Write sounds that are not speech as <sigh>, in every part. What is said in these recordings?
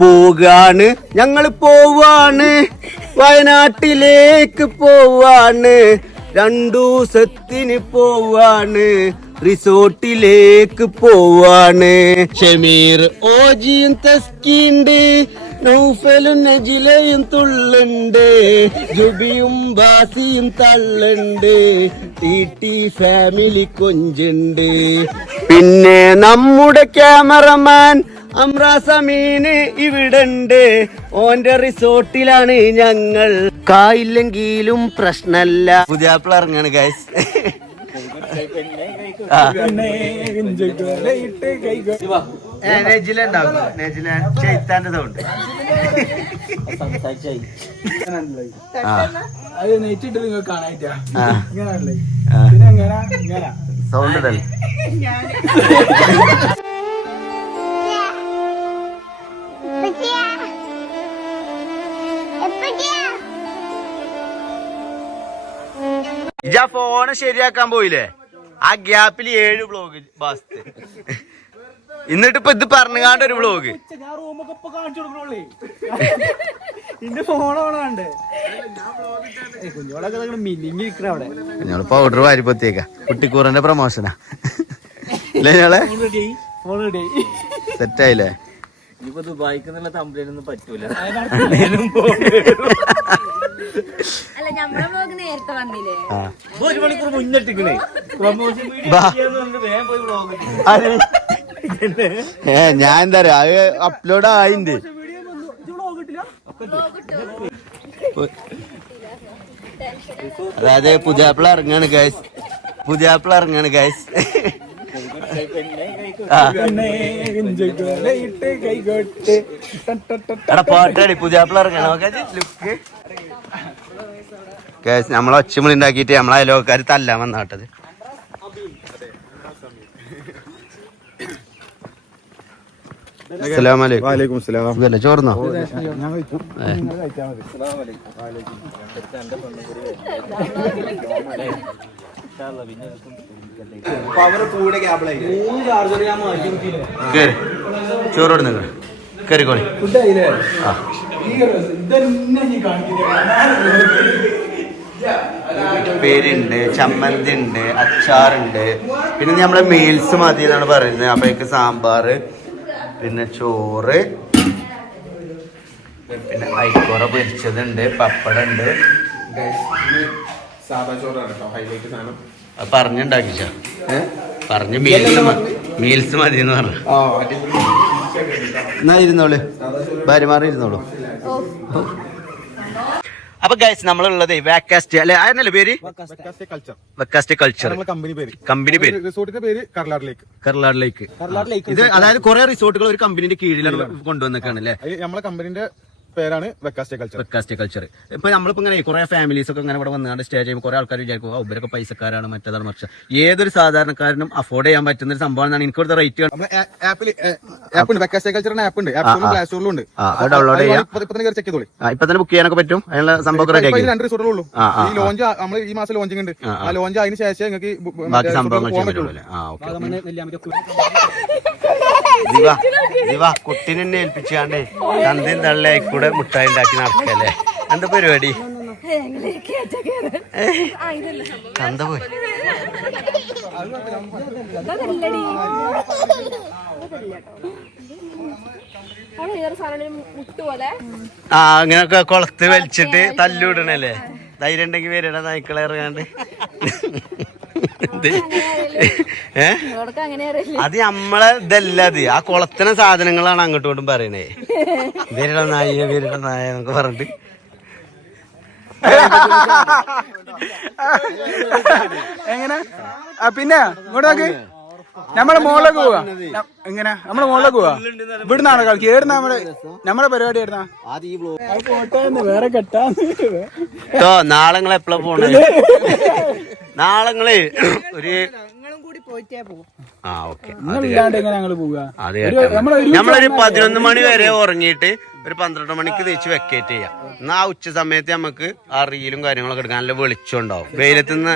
പോകാണ്. ഞങ്ങൾ പോവാണ്. വയനാട്ടിലേക്ക് പോവാണ്. രണ്ടു ദിവസത്തിന് പോവാണ്. റിസോർട്ടിലേക്ക് പോവാണ്. ഷമീർ ഓജിയും തസ്കിണ്ട്. നൗഫലും നജിലയും തുള്ളുണ്ട്. ജുബിയും ബാസിയും തള്ളുണ്ട്. ടി ടി ഫാമിലി കൊഞ്ചുണ്ട്. പിന്നെ നമ്മുടെ ക്യാമറമാൻ അമ്രാസമീന് ഇവിടുണ്ട്. ഓന്റെ റിസോർട്ടിലാണ് ഞങ്ങൾ. കായില്ലെങ്കിലും പ്രശ്നല്ല. പുതിയ ഇറങ്ങാണ് ഗൈസ് നെജിലുണ്ടാവും നെജില ചെയ്ത്താന്റെ സൗണ്ട് തന്നെ ഇജാ ഫോണ് ശരിയാക്കാൻ പോയില്ലേ? ആ ഗ്യാപ്പിൽ ഏഴ് ബ്ലോഗ് ബാസ് എന്നിട്ട് ഇപ്പൊ ഇത് പറഞ്ഞുകാണ്ട് ഒരു ബ്ലോഗ് ഞാൻ റൂമൊക്കെ ഇപ്പൊ കാണിച്ചു കൊടുക്കണോളേ കുഞ്ഞോളൊക്കെ മിനിങ്ങി നിക്കണ അവിടെ. പൗഡർ വാരിപ്പത്തിയേക്ക. കുട്ടിക്കൂറിന്റെ പ്രമോഷനാ അല്ലേ ഞങ്ങളെ സെറ്റായില്ലേ ഇനിയിപ്പോ ദുബായിക്ക് എന്നുള്ള തമ്പ്ലൈനൊന്നും പറ്റൂല. അല്ല വ്ലോഗ് നേരത്തെ വന്നില്ലേ? ഒരു മണിക്കൂർ മുന്നിട്ടിക്കണേ പ്രൊമോഷൻ വേഗം പോയി? ഏ ഞാൻ എന്താ പറയാ അത് അപ്ലോഡ് ആയിണ്ട്. അതായത് പുതിയ ആപ്പിൾ ഇറങ്ങാണ് ഗൈസ് പുതിയ ആപ്പിൾ ഇറങ്ങാണ് ഗൈസ് പാട്ടാടി പുതിയ ആപ്പിൾ ഇറങ്ങണം ഗൈസ് നമ്മളെ ഒച്ചമുളി ഉണ്ടാക്കിയിട്ട് നമ്മളെ അയലോക്കാർ തല്ലാൻ വന്നാട്ടത്. ചോർന്നോ ഞാൻ കൂടെ ക്യാബിളായി മൂന്ന് ചാർജർ ഞാൻ മാറ്റി കുത്തിയില്ലേ കേറി. ചോറോട് നിങ്ങൾ കയറിക്കോളി ഫുഡ് ആയില്ലേ? ആ. ഈ ഇതന്നെ നീ കാണിക്കില്ല. പേരുണ്ട് ചമ്മന്തി ഉണ്ട് അച്ചാറുണ്ട്. പിന്നെ നമ്മളെ മീൽസ് മതി എന്നാണ് പറയുന്നത് അപ്പോഴേക്ക് സാമ്പാർ പിന്നെ ചോറ് പിന്നെ ഐക്കോറ പൊരിച്ചതുണ്ട് പപ്പടുണ്ട്. സാധാ ചോറാണ് കേട്ടോ. ഹൈലൈറ്റ് സാധനം. അത് പറഞ്ഞുണ്ടാക്കിച്ച. പറഞ്ഞ് മീൽസ് മീൽസ് മതി എന്ന് പറഞ്ഞു. എന്നാ ഇരുന്നോളൂ. ഭാര്യമാറി ഇരുന്നോളൂ. അപ്പൊ ഗൈസ് നമ്മളുള്ളത് വാക്കാസ്റ്റ് അല്ലെ? ആയിരുന്നല്ലേ പേര്? കൾച്ചർ വെക്കാസ്റ്റ് കൾച്ചർ നമ്മളെ കമ്പനി പേര്. കമ്പനി പേര്. റിസോർട്ടിന്റെ പേര് കർലാർ ലേക്ക് കർലാറിലേക്ക് ഇത് അതായത് കുറെ റിസോർട്ടുകൾ ഒരു കമ്പനിന്റെ കീഴിലാണ് കൊണ്ടുവന്നേക്കാണ് അല്ലേ? നമ്മളെ കമ്പനിന്റെ പേരാണ് വെക്കാസ്റ്റേ കൾച്ചർ ഇപ്പൊ നമ്മളിപ്പോ ഇങ്ങനെ കുറെ ഫാമിലീസ് ഒക്കെ ഇങ്ങനെ ഇവിടെ വന്നാണ്ട് സ്റ്റേ ചെയ്യുമ്പോൾ കുറെ ആൾക്കാർ വിചാരിക്കും "ആ, ഇവരൊക്കെ പൈസക്കാരാണ് മറ്റേതാണ് മറിച്ച്. ഏതൊരു സാധാരണക്കാരനും അഫോർഡ് ചെയ്യാൻ പറ്റുന്ന ഒരു സംഭവമാണ് എനിക്ക് ഇവിടുത്തെ റേറ്റ് നമ്മളെ ആപ്പിൽ ആപ്പ് ഉണ്ട് വെക്കാസ്റ്റേ കൾച്ചർ ആപ്പ് ഉണ്ട്. ആപ്പ് സ്റ്റോറിലും പ്ലേ സ്റ്റോറിലും ഉണ്ട്. ആ, അത് ചെയ്യാം. ഇപ്പൊ തന്നെ കയറി ചെക്ക് ചെയ്തോളി. ഇപ്പൊ തന്നെ ബുക്ക് ചെയ്യാനൊക്കെ പറ്റും. അതിനുള്ള സംഭവം രണ്ട് റിസോർട്ടുകളേ ഉള്ളൂ. ഈ ലോഞ്ച് നമ്മൾ ഈ മാസം ലോഞ്ചിങ് ഉണ്ട്. ആ, ലോഞ്ച് അതിന് ശേഷം നിങ്ങൾക്ക് ബാക്കി സംഭവങ്ങൾ ചെയ്യാൻ പറ്റുള്ളൂ ദിവ ദിവ കുട്ടീനെ ഏൽപ്പിച്ചാണ്ട് തന്തയും തള്ളയായി കൂടെ മുട്ടായി ഉണ്ടാക്കി നടക്കല്ലേ? എന്താ പരിപാടി? തന്ത പോയി. ആ അങ്ങനൊക്കെ കൊളത്ത് വലിച്ചിട്ട് തല്ലുവിടണല്ലേ ധൈര്യം ഉണ്ടെങ്കിൽ വരണ നായ്ക്കളെ ഇറങ്ങാണ്ട്. അത് നമ്മളെ ഇതല്ല അത് ആ കുളത്തിന സാധനങ്ങളാണ് അങ്ങോട്ടും ഇങ്ങോട്ടും പറയണേ. വിരട നായ വിരട നായ എന്നൊക്കെ പറഞ്ഞിട്ട്. എങ്ങനെ? ആ, പിന്നെ ഇങ്ങോട്ട് നോക്ക്. നമ്മളെ മോളിലേക്ക് പോവാ. എങ്ങനെ? നമ്മളെ മോളിലേക്ക് പോവാ. ഇവിടുന്നാണ് കളിക്ക്. ഏടുന്ന നമ്മളെ? നമ്മളെ പരിപാടി ഏടുന്ന? വേറെ കേട്ടോ നാളെ നിങ്ങൾ എപ്പോഴാ പോണേ? <laughs> നാളെ നിങ്ങൾ ഒരു ആ ഓക്കെ. നമ്മളൊരു പതിനൊന്ന് മണി വരെ ഉറങ്ങിയിട്ട് ഒരു പന്ത്രണ്ട് മണിക്ക് തിരിച്ച് വെക്കേറ്റ് ചെയ്യാം. എന്നാ ആ ഉച്ച സമയത്ത് നമുക്ക് ആ റീലും കാര്യങ്ങളൊക്കെ എടുക്കാൻ നല്ല വെളിച്ചം ഉണ്ടാവും. വെയിലത്തുനിന്ന്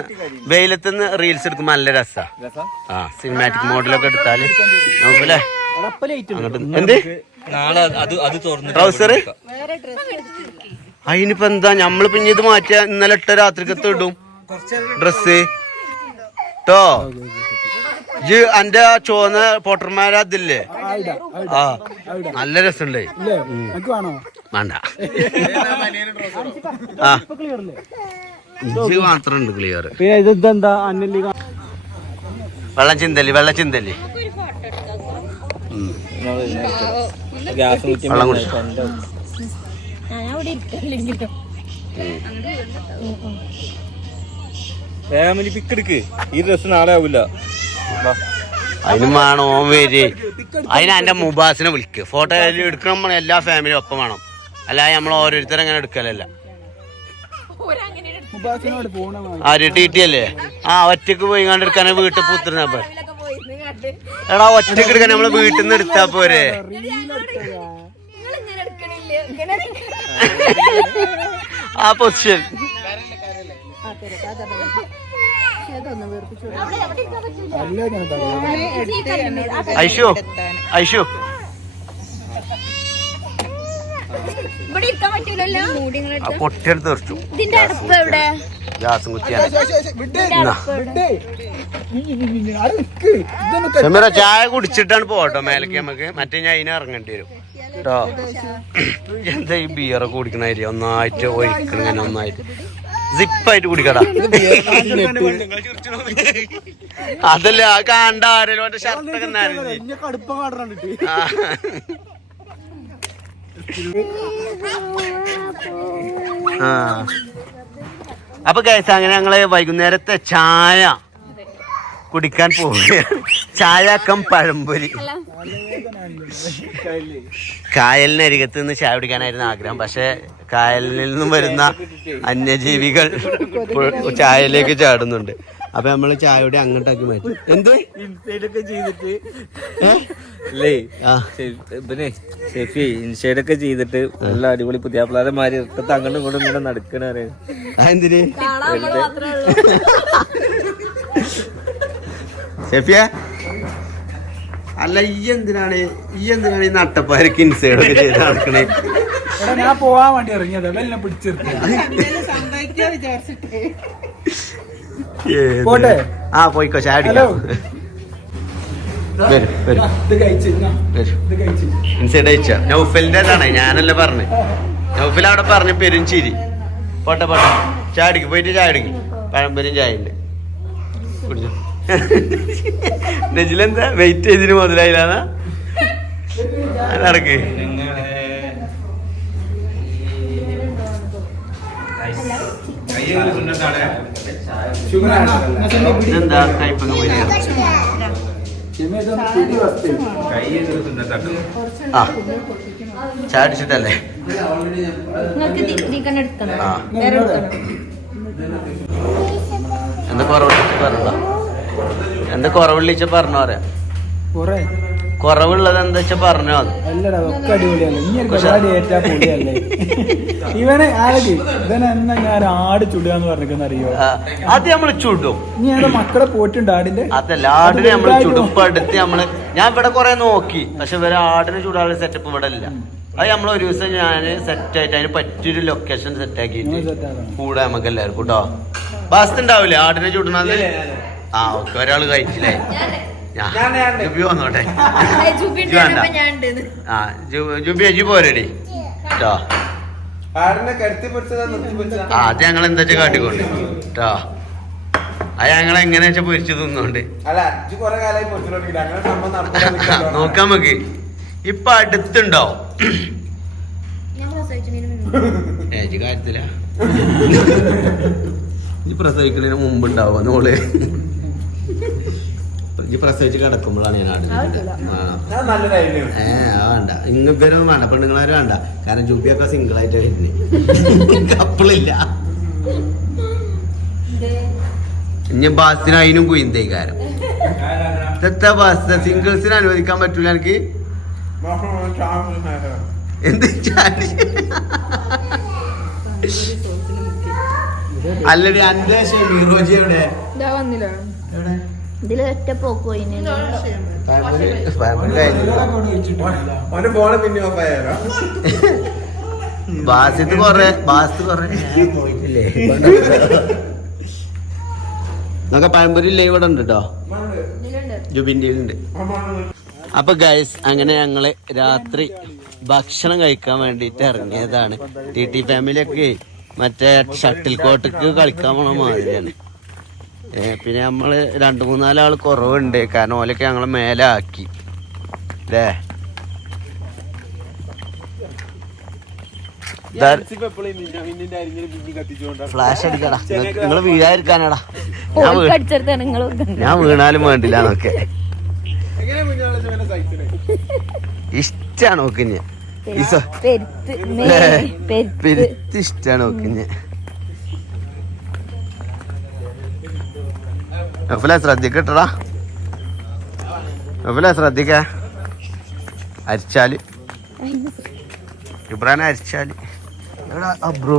വെയിലത്തുനിന്ന് റീൽസ് എടുക്കുമ്പോൾ നല്ല രസാ. ആ സിനിമാറ്റിക് മോഡലൊക്കെ എടുത്താൽ അങ്ങോട്ട് എന്ത്? നാളെ അത് അത് തുറന്നിട്ട് ട്രൗസർ അതിനിപ്പോ എന്താ? നമ്മളിപ്പോ പിന്നെ ഇത് മാറ്റിയ ഇന്നലെ ഇട്ട രാത്രിക്കത്ത് ഇടും. ഡ്രസ് ട്ടോ. ഇജ്ജ് അന്റെ ആ ചോന്ന പോട്ടർമാര അതില്ലേ? ആ. നല്ല രസമുണ്ട്. വേണ്ട. ആ. ഇജ്ജ് മാത്രം ഉണ്ട് ക്ലിയർ വെള്ളം ചിന്തല്ലി വെള്ളം ചിന്തല്ലി ഗ്യാസ് കുറ്റി വെള്ളം കുടിച്ചു. ഞാൻ അവിടെ ഇരിക്കില്ലെങ്കിലും ഫാമിലി പിക്ക് എടുക്ക്. ഈ ഡ്രസ് നാളെ ആവില്ല അതിനും വേണം ഓൻ വരി. അതിന് എന്റെ മുബാസിനെ വിളിക്ക്. ഫോട്ടോ എടുക്കണം നമ്മൾ എല്ലാ ഫാമിലിയും ഒപ്പം വേണം. അല്ലാതെ നമ്മൾ ഓരോരുത്തരും അങ്ങനെ എടുക്കലല്ല. ആര് ടി ടി അല്ലേ? ആ ഒറ്റയ്ക്ക് പോയി കണ്ട് എടുക്കാനെ വീട്ടിൽ പുത്തിരുന്നപ്പോ ഇതിലൊക്കെ എടാ ഒറ്റയ്ക്ക് എടുക്കാൻ നമ്മൾ വീട്ടിൽ നിന്ന് എടുത്താ പോരെ. ആ പൊസിഷൻ ഐഷു ഐഷു. ഇവിടെ ഇരിക്കാൻ പറ്റൂലല്ലോ. മൂടി ആ പൊട്ടിയെടുത്ത് തെറിച്ചു ഇതിന്റെ അടുപ്പ് എവിടെ? ഗ്യാസും കുത്തിയാണ് ചായ കുടിച്ചിട്ടാണ് പോട്ടോ മേലേക്ക് നമുക്ക്. മറ്റേ ഞാൻ അതിനെ ഇറങ്ങേണ്ടി വരും. കേട്ടോ എന്താ ഈ ബിയറൊക്കെ കുടിക്കണ ഒന്നായിട്ട് ഒഴിക്കണ ഇങ്ങനെ ഒന്നായിട്ട്. സിപ്പായിട്ട് കുടിക്കടാ. അതല്ല ആ കണ്ട ആരെങ്കിലും മറ്റേ ഷർട്ടൊക്കെ. ആ. അപ്പൊ കേസ് അങ്ങനെ ഞങ്ങൾ വൈകുന്നേരത്തെ ചായ കുടിക്കാൻ പോവുകയാണ്. ചായ കം പഴംപൊരി കായലിനരികത്ത് നിന്ന് ചായ കുടിക്കാനായിരുന്നു ആഗ്രഹം. പക്ഷെ കായലിൽ നിന്നും വരുന്ന അന്യജീവികൾ ചായയിലേക്ക് ചാടുന്നുണ്ട്. അപ്പൊ നമ്മൾ ചായയുടെ അങ്ങോട്ടാക്കി മാറ്റി. എന്ത്? ഇൻസൈഡൊക്കെ ചെയ്തിട്ട്. അല്ലേ ആ. പിന്നെ ഷെഫി ഇൻഷൈഡൊക്കെ ചെയ്തിട്ട് നല്ല അടിപൊളി പുതിയ പിള്ളേരന്മാര് ഇട്ടത്ത് അങ്ങോട്ടും ഇങ്ങോട്ടും ഇങ്ങനെ നടക്കണറിയാം എന്തിന് <laughs> കാണാൻ നമ്മൾ മാത്രമേ ഉള്ളൂ ഷെഫിയ അല്ല ഈ എന്തിനാണ് ഈ എന്തിനാണ് ഈ നട്ടപ്പാരക്ക് ഇൻസൈഡ് ഒക്കെ ചെയ്ത് നടക്കണേ ഞാൻ പോവാൻ വേണ്ടി ഇറങ്ങിയത്. വെല്ലെ പിടിച്ചെടുത്ത പോട്ടെ? ആ പോയിക്കോ ചാടി ഹലോ. വരും വരും. ഇത് കഴിച്ച് ഇത് കഴിച്ച്. ഇൻസൈഡ് അയച്ച നൗഫലിന്റെ അതാണ് ഞാനല്ല പറഞ്ഞു. നൗഫൽ അവിടെ പറഞ്ഞു പെരും ചിരി. പോട്ടെ പോട്ടെ. ചാടിക്ക് പോയിട്ട് ചാടിക്ക് പഴംപൊരിയും ചായ ഉണ്ട് കുടിച്ചോ. നെജിലെന്താ വെയിറ്റ് ചെയ്തിന് മുതലായില്ലാന്നാ? നടക്ക്. ഇതെന്താ. ആ. ചാടിച്ചിട്ടല്ലേ? എന്താ പറഞ്ഞോ എന്താ കുറവുള്ളിച്ച പറഞ്ഞു പറയാ. കൊറേ. കുറവുള്ളത് എന്താ വെച്ചാ പറഞ്ഞോ? അത് അല്ലടാ ഒക്കെ അടിപൊളിയാണ്. ഇനി ഒരു പരിപാടി ഏറ്റா പൊളിയല്ലേ <laughs> ഇവനെ ആരൊക്കെ ഇവനെ എന്നാ ഞാൻ ആട് ചുടുകയെന്ന് പറഞ്ഞിരിക്കുന്ന അറിയോ? അത് നമ്മൾ ചുടും. മക്കളെ പോയിട്ടുണ്ട് ആടിന്റെ? അതല്ല ആടിനെ നമ്മൾ ചുടും. ഇപ്പൊ അടുത്ത് നമ്മൾ ഞാൻ ഇവിടെ കൊറേ നോക്കി. പക്ഷെ ഇവരെ ആടിനെ ചൂടാനുള്ള സെറ്റപ്പ് ഇവിടെ ഇല്ല. അത് നമ്മൾ ഒരു ദിവസം ഞാൻ സെറ്റ് ആയിട്ട് അതിന് പറ്റിയൊരു ലൊക്കേഷൻ സെറ്റ് ആക്കിയിട്ട് ആക്കണം. കൂടെ നമുക്ക് എല്ലാവർക്കും കേട്ടോ ബാസ് ഉണ്ടാവില്ലേ ആടിനെ ചുടണത് ആ ഓക്കെ ഒരാൾ കഴിച്ചില്ലേ? ഞാൻ ജുബി വന്നോട്ടെ. വേണ്ട. ഞാൻ ഉണ്ട് ആ ജുബി അജി പോരടി. കേട്ടോ ആ അത് ഞങ്ങൾ എന്താ കാട്ടിക്കൊണ്ട്. കേട്ടോ അത് ഞങ്ങൾ എങ്ങനെ വെച്ചാ പൊരിച്ചു തിന്നോണ്ട്. <laughs> നോക്കാം നമുക്ക്. ഇപ്പൊ അടുത്തുണ്ടോ? കാര്യത്തില. ഈ പ്രസവിക്കുന്നതിന് മുമ്പ് <laughs> ഉണ്ടാവുക നോൾ ഈ പ്രസവിച്ച് കിടക്കുമ്പോഴാണ് ഞാൻ ആടുന്നത്. ഏഹ് വേണ്ട. ഇങ്ങനും വേണ്ട പെണ്ണുങ്ങളാരും വേണ്ട. കാരണം ജുബിയൊക്കെ സിംഗിൾ ആയിട്ട് വരുന്നത് <laughs> കപ്പിളില്ല. ഇനി ബാസിന് അതിനും കുയിന്തേക്കാരം ഇതെത്താ ബാസ്? സിംഗിൾസിന് അനുവദിക്കാൻ പറ്റൂല എനിക്ക്. എന്ത് അല്ലടി അന്റെ ഷെമീറോജി എവിടെ? വന്നില്ല. എവിടെ? ഇതിൽ ഒറ്റ പോക്ക് ബാസിത്ത് കൊറേ ബാസിത്ത് കൊറേ. പോയിട്ടില്ലേ? നമുക്ക് പഴംപൊരി ഇല്ലേ ഇവിടെ ഉണ്ട് കേട്ടോ ജുബിന്റെ ഉണ്ട് അപ്പൊ ഗൈസ് അങ്ങനെ ഞങ്ങൾ രാത്രി ഭക്ഷണം കഴിക്കാൻ വേണ്ടിട്ട് ഇറങ്ങിയതാണ്. ടി ടി ഫാമിലിയൊക്കെ മറ്റേ ഷട്ടിൽ കോട്ടക്ക് കളിക്കാൻ പോണ മാതിരിയാണ്. പിന്നെ നമ്മൾ രണ്ടു മൂന്നാലാൾ കുറവുണ്ട്. കാരണം ഓലൊക്കെ ഞങ്ങളെ മേലെ ആക്കി അല്ലേ ഫ്ലാഷ് അടിക്കടാ. നിങ്ങൾ വീഴാതിരിക്കാനടാ. ഞാൻ വീണാലും വേണ്ടില്ല എന്നൊക്കെ ഇഷ്ടാണ് നോക്കിഞ്ഞ് പെരുത്ത് ഇഷ്ടാണ് നോക്കിഞ്ഞ് നഫല ശ്രദ്ധിക്കട്ടടാ? നഫല ശ്രദ്ധിക്ക? അരിച്ചാൽ. ഇബ്രാനെ അരിച്ചാൽ. എടാ അബ്രോ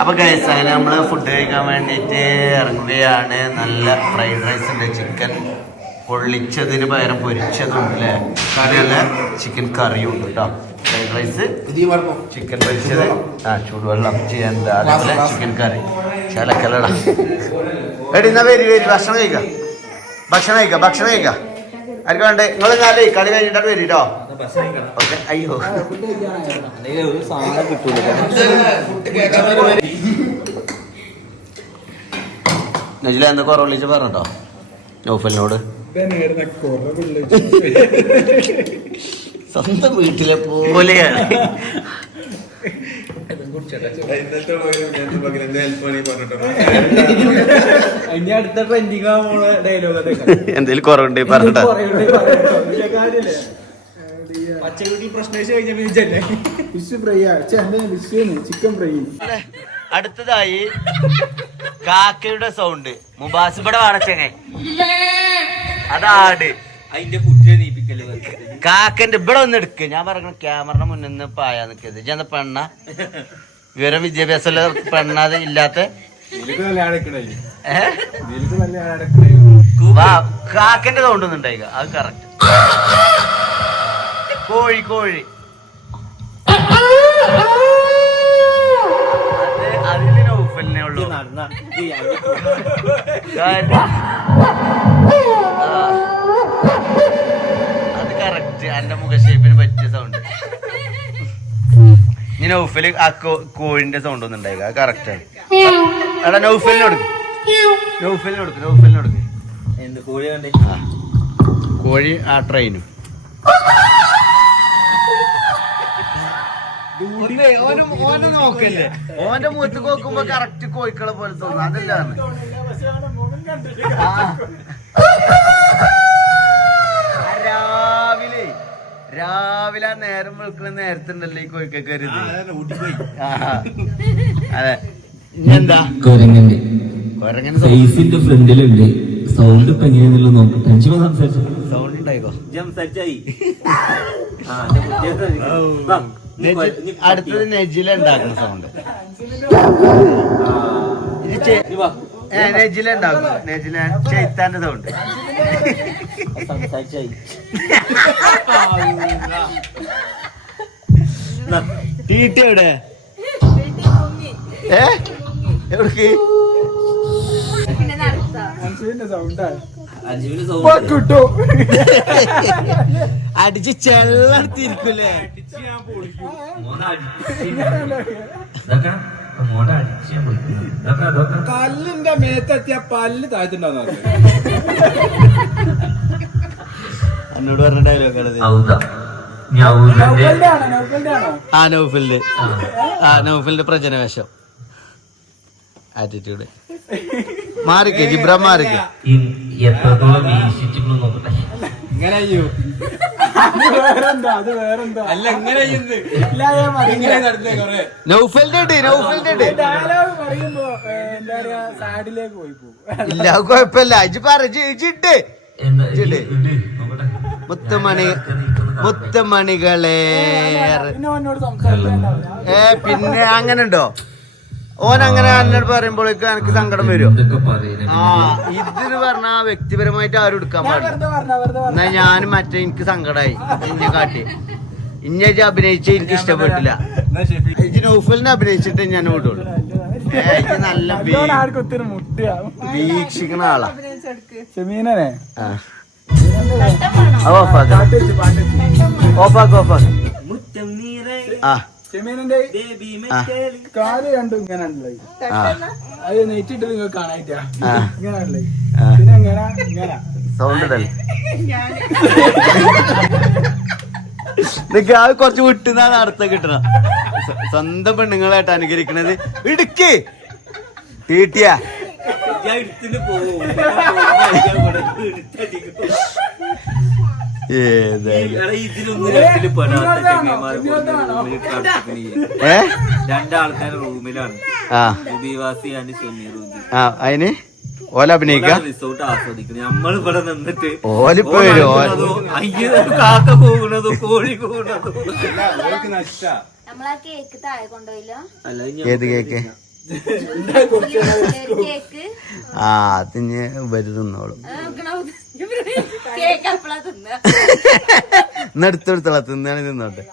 അപ്പൊ ഗൈസ് അങ്ങനെ നമ്മൾ ഫുഡ് കഴിക്കാൻ വേണ്ടിയിട്ട് ഇറങ്ങുകയാണ്. നല്ല ഫ്രൈഡ് റൈസ് ഉണ്ട് ചിക്കൻ പൊള്ളിച്ചതിന് പകരം പൊരിച്ചതുണ്ട് അല്ലേ കറിയല്ല ചിക്കൻ കറിയും ഉണ്ട് കേട്ടോ ഫ്രൈഡ് റൈസ് ചിക്കൻ പൊരിച്ചത്. ആ ചൂടുവെള്ളം. ചെയ്യാൻ ചിക്കൻ കറി ചലക്കലടാ <laughs> എടി എന്നാ വരി വരി ഭക്ഷണം കഴിക്കാം. ഭക്ഷണം കഴിക്കാം ഭക്ഷണം കഴിക്കാം. ആർക്കും വേണ്ടേ? നിങ്ങൾ നാലേ കളി കഴിഞ്ഞിട്ടാണ് വരി കേട്ടോ ഓക്കെ അയ്യോ. നജില എന്താ കുറവ് വിളിച്ച് പറഞ്ഞോ നൗഫലിനോട്. സ്വന്തം വീട്ടിലെ പോലെയാണ് അതിന്റെ അടുത്ത ട്രെൻഡിങ് ആവുള്ള ഡയലോഗ് അതൊക്കെ <laughs> എന്തേലും കുറവുണ്ട് പറഞ്ഞിട്ടാ. അടുത്തതായി കാക്കയുടെ സൗണ്ട് മുബാസ് ഇവിടെ വാടച്ചങ്ങ അതാട്. അതിന്റെ കുട്ടിയെ നീപ്പിക്കൽ കാക്കന്റെ ഇവിടെ ഒന്ന് എടുക്ക്. ഞാൻ പറഞ്ഞ ക്യാമറ മുന്നിൽ നിന്ന് പായാ നിക്കരുത്. ഇജെന്താ പെണ്ണ? വിവരം വിദ്യാഭ്യാസമുള്ള പെണ്ണാതെ ഇല്ലാത്ത കാക്കന്റെ സൗണ്ട് ഒന്നും ഉണ്ടായിക്ക അത് കറക്റ്റ് കോഴി കോഴി. നൗഫലിനെ ഉള്ളൂ. അത് കറക്റ്റ് എന്റെ മുഖ ഷേപ്പിന് പറ്റിയ സൗണ്ട് ഇനി നൗഫൽ ആ കോഴിന്റെ സൗണ്ട് ഒന്നും ഉണ്ടായില്ല അത് കറക്റ്റ് ആണ്. എടാ നൗഫലിന് കൊടുക്ക്. നൗഫലിന് കൊടുക്ക് നൗഫലിന് കൊടുക്ക്. എന്ത് കോഴി കണ്ടേ? ആ. കോഴി ആ ട്രെയിനും. ഓനെ നോക്കല്ലേ? ഓന്റെ മുഖത്ത് നോക്കുമ്പോ കറക്റ്റ് കോഴിക്കളെ പോലെ തോന്നുന്നു അതല്ല <laughs> രാവിലെ രാവിലെ ആ നേരം വിളിക്കുന്ന നേരത്തുണ്ടല്ലോ ഈ കോഴിക്ക. ആ. അതെ. എന്താ കുരങ്ങന്റെ കൊരങ്ങനെ ഫേസിന്റെ ഫ്രണ്ടിലുണ്ട്. സൗണ്ട് ഇപ്പൊ എങ്ങനെയാണെന്നുള്ളത് നോക്കട്ടെ. അഞ്ചു സംസാരിച്ചു സൗണ്ട് ഉണ്ടായിക്കോ? സംസാരിച്ചായി അടുത്തത് നെജിലുണ്ടാക്കുന്ന സൗണ്ട്. നെജില ഉണ്ടാക്കും നെജില ചെയ്ത്താന്റെ സൗണ്ട് ടീട്ടി എവിടെ? ഏ? എവിടേക്ക്? പിന്നെ നടത്താം അടിച്ച് കല്ലിന്റെ മേത്തെത്തിയ പല്ല് താഴ്ത്തുണ്ടാവുന്ന എന്നോട് പറഞ്ഞ ഡയലോഗ് ആ നൗഫലിന്റെ. ആ നൗഫലിന്റെ പ്രജനവേഷം. ആറ്റിറ്റ്യൂഡ് മാറിക്കേ ജിബ്ര മാറിക്കേ. എത്രത്തോളം വീശിച്ചിട്ടുണ്ടെന്ന് നോക്കട്ടെ. ഇങ്ങനെ അയ്യോ. അത് വേറെന്താ അത് വേറെന്താ അല്ല ഇങ്ങനെ ഡയലോഗ് പറയുമ്പോ എന്താ പറയാ സാഡിലേക്ക് പോയി പോകും ഇല്ല കുഴപ്പമില്ല. മുത്തുമണി മുത്തുമണികളെ ഏ പിന്നെ അങ്ങനെ ഉണ്ടോ ഓൻ അങ്ങനെ എന്നോട് പറയുമ്പോഴേക്കും എനിക്ക് സങ്കടം വരും. ആ ഇതിന് പറഞ്ഞ വ്യക്തിപരമായിട്ട് ആരും എടുക്കാൻ പാടില്ല. എന്നാ ഞാൻ മറ്റേ എനിക്ക് സങ്കടമായി ഇന്നെ കാട്ടി. ഇന്നെ അഭിനയിച്ച എനിക്ക് ഇഷ്ടപ്പെട്ടില്ല. നൗഫലിനെ അഭിനയിച്ചിട്ട് ഞാൻ വിടുള്ളൂ നല്ല വീക്ഷിക്കണ ആളാ. ഓഫാക്ക്. ആ. ചെമീനിന്റെ കാൽ രണ്ടും ഇങ്ങനെ അത് നെറ്റിട്ട് നിങ്ങൾ കാണായിട്ടാ. ഇങ്ങനെ. പിന്നെ ഇങ്ങനെ ഇങ്ങനെ. സൗണ്ട് ഇടല്ലേ ആ കുറച്ച് വിട്ടുന്നാണ് അടുത്ത കിട്ടണ. സ്വന്തം പെണ്ണുങ്ങളായിട്ട് അനുകരിക്കണത്. ഇടുക്കി. തീട്ടിയ. റൂമിലാണ്. ആ. അതിന് ഓല അഭിനയിക്ക? റിസോർട്ട് നമ്മൾ ഇവിടെ നിന്നിട്ട് ഓലിപ്പോ വരും കാക്ക പോകുന്നതും കോഴി പോകുന്നതും ഏത് കേക്ക് ആ അതിന് വരു എടുത്തെടുത്തോളാം തിന്നാണ് തിന്നോട്ടെ.